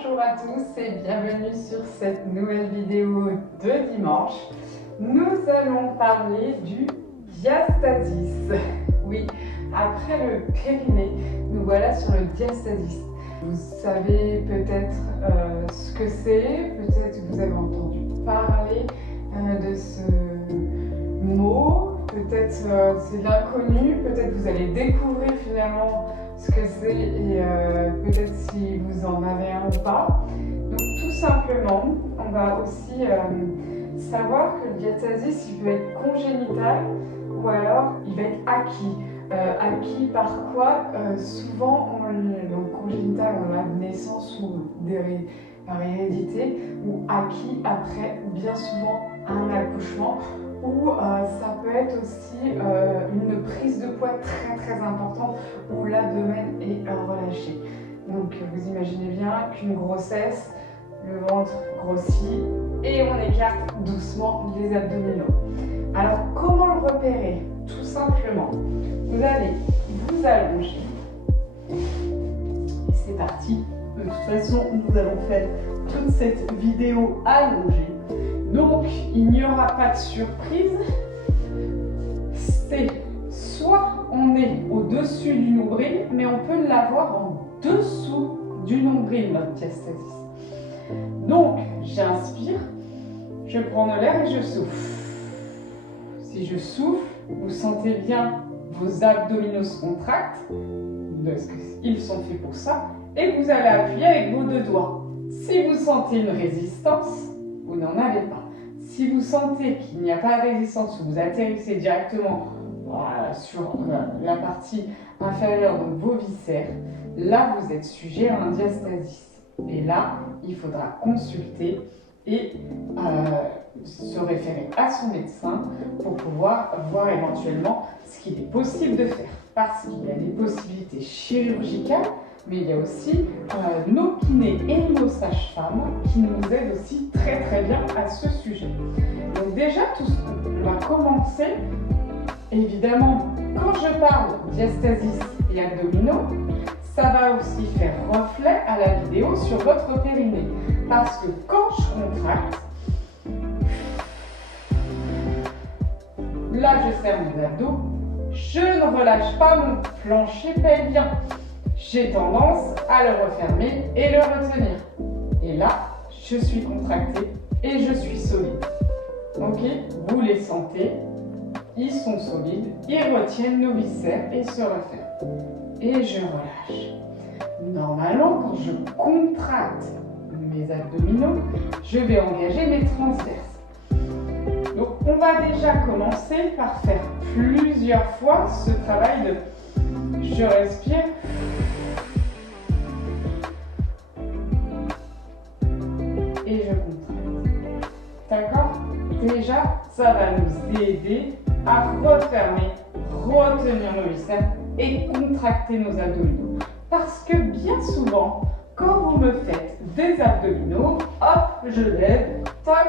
Bonjour à tous et bienvenue sur cette nouvelle vidéo de dimanche. Nous allons parler du diastasis. Oui, après le périnée, nous voilà sur le diastasis. Vous savez peut-être ce que c'est, peut-être que vous avez entendu parler de ce mot, peut-être c'est de l'inconnu, peut-être vous allez découvrir finalement ce que c'est et peut-être si vous en avez un ou pas. Donc tout simplement, on va aussi savoir que le diastasis il peut être congénital ou alors il va être acquis. Acquis par quoi souvent, donc congénital, on a de naissance ou par hérédité, ou acquis après bien souvent un accouchement, ou ça peut être aussi une prise de poids très très importante où l'abdomen est relâché. Donc vous imaginez bien qu'une grossesse, le ventre grossit et on écarte doucement les abdominaux. Alors comment le repérer? Tout simplement, vous allez vous allonger. Et c'est parti. De toute façon, nous allons faire toute cette vidéo allongée. Donc, il n'y aura pas de surprise. C'est soit on est au-dessus du nombril, mais on peut l'avoir en dessous du nombril, notre diastasis. Donc, j'inspire, je prends de l'air et je souffle. Si je souffle, vous sentez bien vos abdominaux se contractent, parce qu'ils sont faits pour ça, et vous allez appuyer avec vos deux doigts. Si vous sentez une résistance, vous n'en avez pas. Si vous sentez qu'il n'y a pas de résistance, vous atterrissez directement sur la partie inférieure de vos viscères, là vous êtes sujet à un diastasis. Et là, il faudra consulter et se référer à son médecin pour pouvoir voir éventuellement ce qu'il est possible de faire. Parce qu'il y a des possibilités chirurgicales, mais il y a aussi nos kinés et nos sages-femmes qui nous aident aussi très très bien à ce sujet. Donc déjà, on va commencer, évidemment, quand je parle diastasis et abdominaux, ça va aussi faire reflet à la vidéo sur votre périnée. Parce que quand je contracte, là je serre mes abdos, je ne relâche pas mon plancher pelvien. J'ai tendance à le refermer et le retenir. Et là, je suis contractée et je suis solide. Ok? Vous les sentez, ils sont solides, ils retiennent nos viscères et se referment. Et je relâche. Normalement, quand je contracte mes abdominaux, je vais engager mes transverses. Donc, on va déjà commencer par faire plusieurs fois ce travail de je respire. Et je contracte. D'accord? Déjà, ça va nous aider à refermer, retenir nos viscères et contracter nos abdominaux. Parce que bien souvent, quand vous me faites des abdominaux, hop, je lève, toc,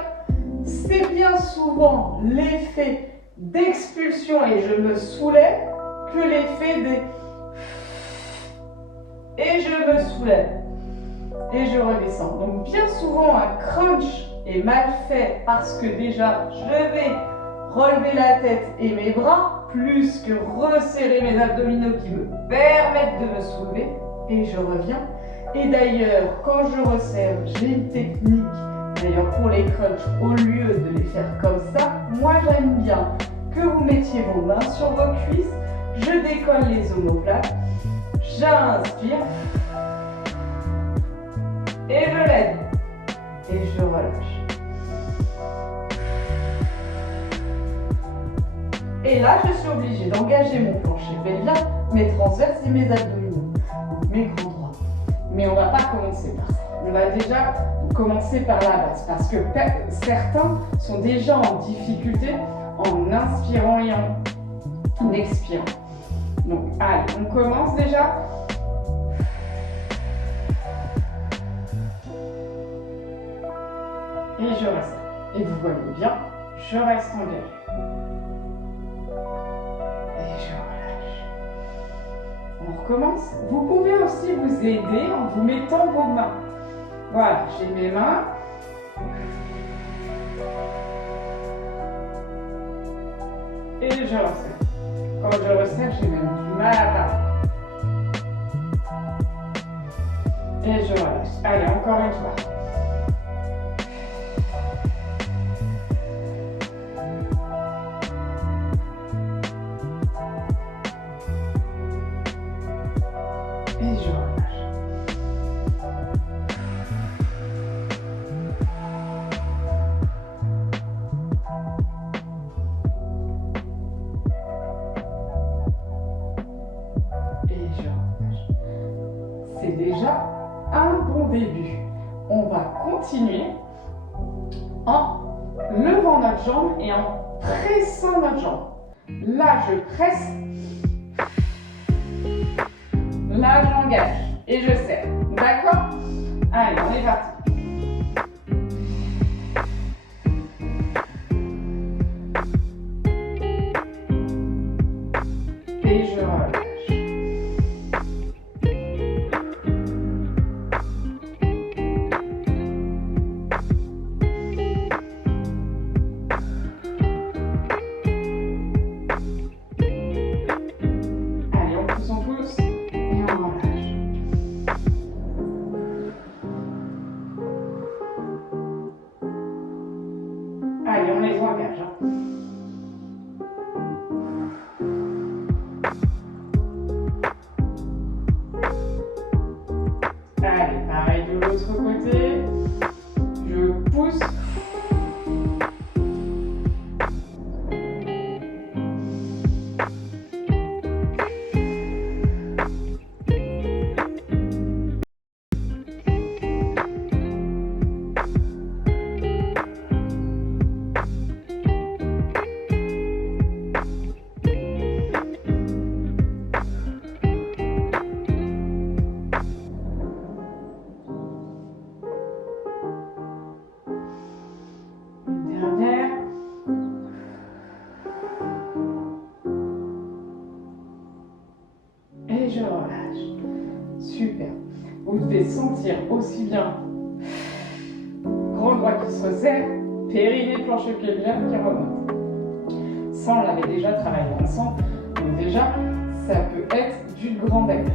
c'est bien souvent l'effet d'expulsion et je me soulève que l'effet des... Et je me soulève. Et je redescends. Donc bien souvent, un crunch est mal fait parce que déjà, je vais relever la tête et mes bras, plus que resserrer mes abdominaux qui me permettent de me soulever. Et je reviens. Et d'ailleurs, quand je resserre, j'ai une technique. D'ailleurs, pour les crunchs, au lieu de les faire comme ça, moi j'aime bien que vous mettiez vos mains sur vos cuisses. Je décolle les omoplates. J'inspire. Et je lève. Et je relâche. Et là, je suis obligée d'engager mon plancher pelvien, mes transverses et mes abdominaux, mes grands droits. Mais on ne va pas commencer par ça. On va déjà commencer par la base parce que certains sont déjà en difficulté en inspirant et en expirant. Donc, allez, on commence déjà. Et je reste. Et vous voyez bien, je reste engagé. Et je relâche. On recommence. Vous pouvez aussi vous aider en vous mettant vos mains Voilà, j'ai mes mains. Et je resserre. Quand je resserre, j'ai même du mal à parler. Et je relâche. Allez, encore une fois. Et je relâche. Et je relâche. C'est déjà un bon début. On va continuer en levant notre jambe et en pressant notre jambe. Là, je presse. Là, j'engage et je serre. D'accord? Allez, on est parti. Et je relâche. Allez, on pousse, et on relâche. Allez, on les engage. Allez, pareil de l'autre côté. Je pousse. Et je relâche. Super. Vous devez sentir aussi bien grand droit qui se resserre, périnée, plancher pelvien qui remonte. Ça, on l'avait déjà travaillé ensemble. Donc déjà, ça peut être du grand air.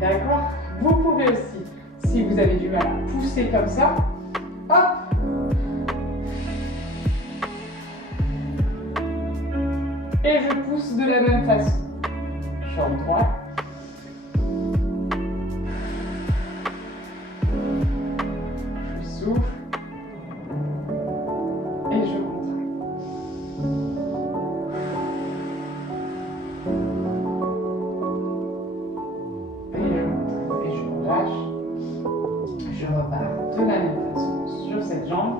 D'accord? Vous pouvez aussi, si vous avez du mal à pousser comme ça, hop! Et je pousse de la même façon. Jambe droite. Je souffle. Et je contracte. Et je contracte. Et je relâche. Je repars de la même façon sur cette jambe.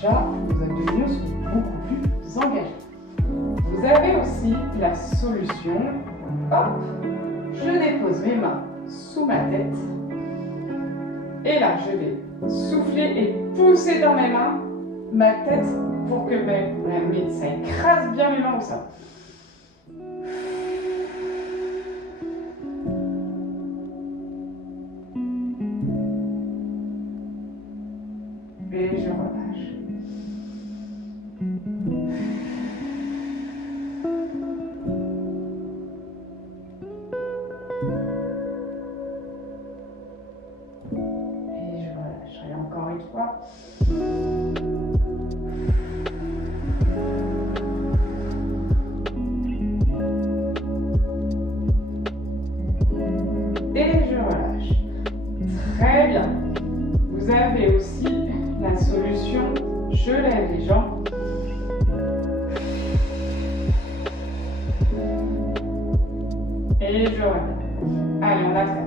Déjà, vos abdominaux sont beaucoup plus engagés. Vous avez aussi la solution. Hop, je dépose mes mains sous ma tête. Et là, je vais souffler et pousser dans mes mains ma tête pour que ça écrase bien mes mains au sol. Et je relâche. Et je relâche. Et encore une fois. Et je relâche. Très bien. Vous avez aussi la solution, je lève les jambes. Et je relève. Allez, on va faire.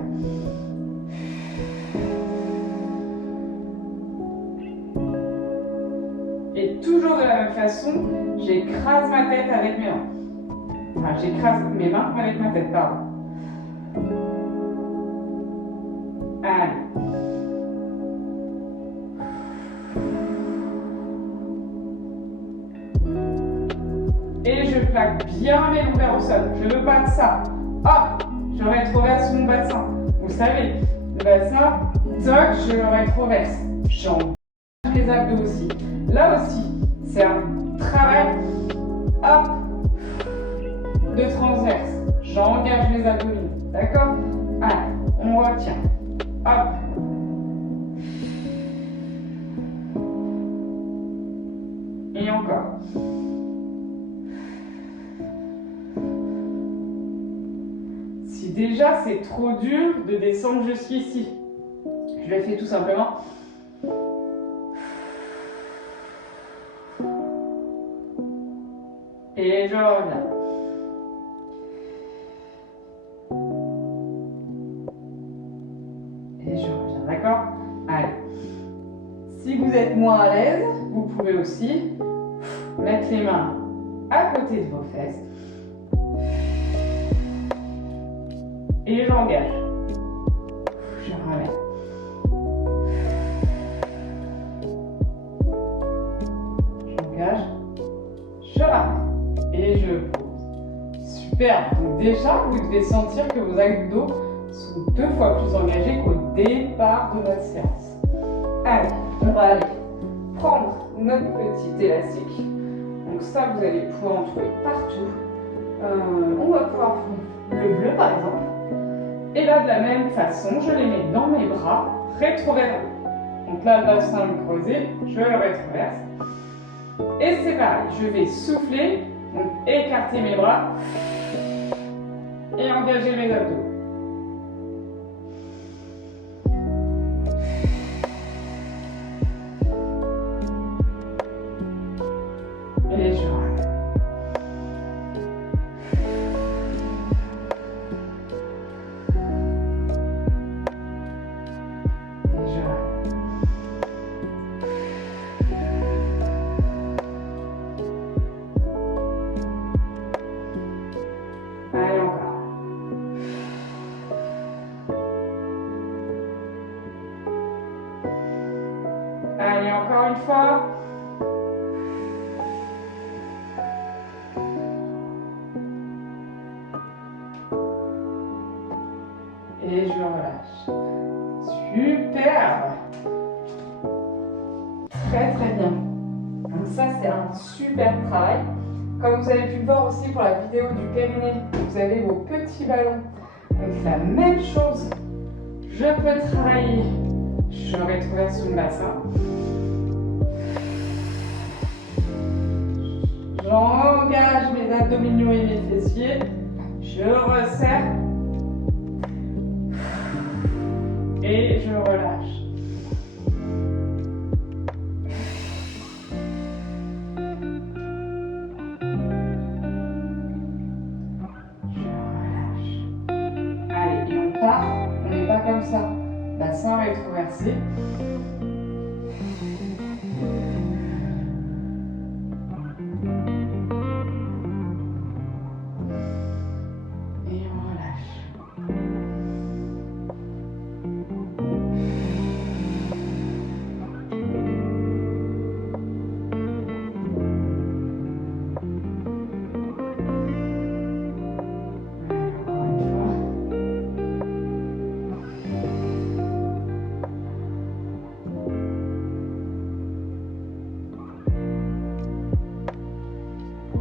Et toujours de la même façon, j'écrase ma tête avec mes mains. Enfin, j'écrase mes mains avec ma tête, pardon. Allez. Et je plaque bien mes lombaires au sol. Je ne veux pas de ça. Hop, je rétroverse mon bassin. Vous savez, le bassin, toc, je le rétroverse. J'engage les abdos aussi. Là aussi, c'est un travail, hop, de transverse. J'engage les abdominaux. D'accord? Allez, on retient. Hop. Et encore. Si déjà c'est trop dur de descendre jusqu'ici, je le fais tout simplement. Et je reviens. Et je reviens, d'accord? Allez. Si vous êtes moins à l'aise, vous pouvez aussi mettre les mains à côté de vos fesses. Et j'engage. Je remets. J'engage. Je ramène. Et je pose. Super. Donc déjà, vous devez sentir que vos abdos sont 2 fois plus engagés qu'au départ de notre séance. Allez, on va aller prendre notre petit élastique. Donc ça, vous allez pouvoir en trouver partout. On va pouvoir prendre le bleu par exemple. Et là, de la même façon, je les mets dans mes bras, rétro vers haut. Donc là, le bassin est creusé, je le rétroverse. Et c'est pareil, je vais souffler, donc écarter mes bras et engager mes abdos. Et je ramène. Allez, encore une fois. Et je relâche. Super. Très très bien. Donc ça, c'est un super travail. Comme vous avez pu le voir aussi pour la vidéo du périnée, vous avez vos petits ballons. Donc la même chose. Je peux travailler. Je rétroverse le bassin. J'engage mes abdominaux et mes fessiers. Je resserre. Et je relâche. Je relâche. Allez, et on part. On n'est pas comme ça. Bassin rétroversé.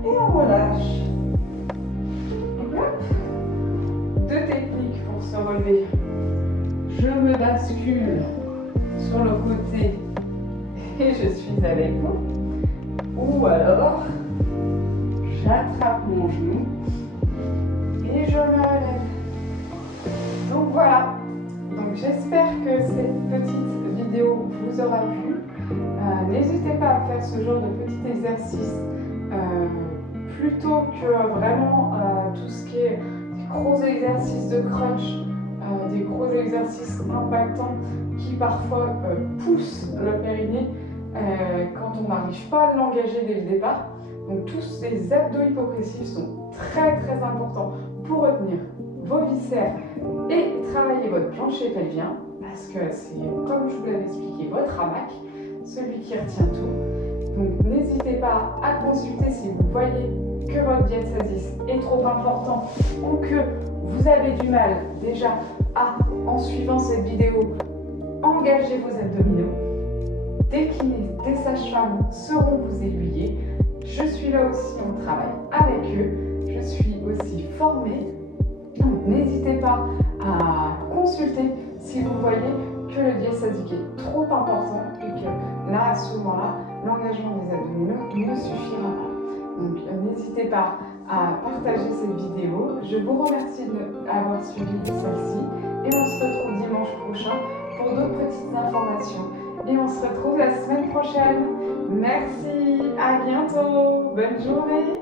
Et on relâche. Et hop. 2 techniques pour se relever. Je me bascule sur le côté et je suis avec vous. Ou alors, j'attrape mon genou et je me relève. Donc voilà. Donc j'espère que cette petite vidéo vous aura plu. N'hésitez pas à faire ce genre de petit exercice plutôt que vraiment tout ce qui est des gros exercices de crunch, des gros exercices impactants qui parfois poussent le périnée quand on n'arrive pas à l'engager dès le départ. Donc tous ces abdos hypopressifs sont très importants pour retenir vos viscères et travailler votre plancher pelvien, parce que c'est, comme je vous l'avais expliqué, votre hamac, celui qui retient tout. Donc n'hésitez pas à consulter si vous voyez que votre diastasis est trop important ou que vous avez du mal déjà à, en suivant cette vidéo, engager vos abdominaux. Des kinés, des sages-femmes seront vous aiguiller. Je suis là aussi, on travaille avec eux. Je suis aussi formée. Donc n'hésitez pas à consulter si vous voyez que le diastatique est trop important et que là, à ce moment-là, l'engagement des abdominaux ne suffira pas. Donc n'hésitez pas à partager cette vidéo. Je vous remercie d'avoir suivi celle-ci et on se retrouve dimanche prochain pour d'autres petites informations. Et on se retrouve la semaine prochaine. Merci, à bientôt, bonne journée.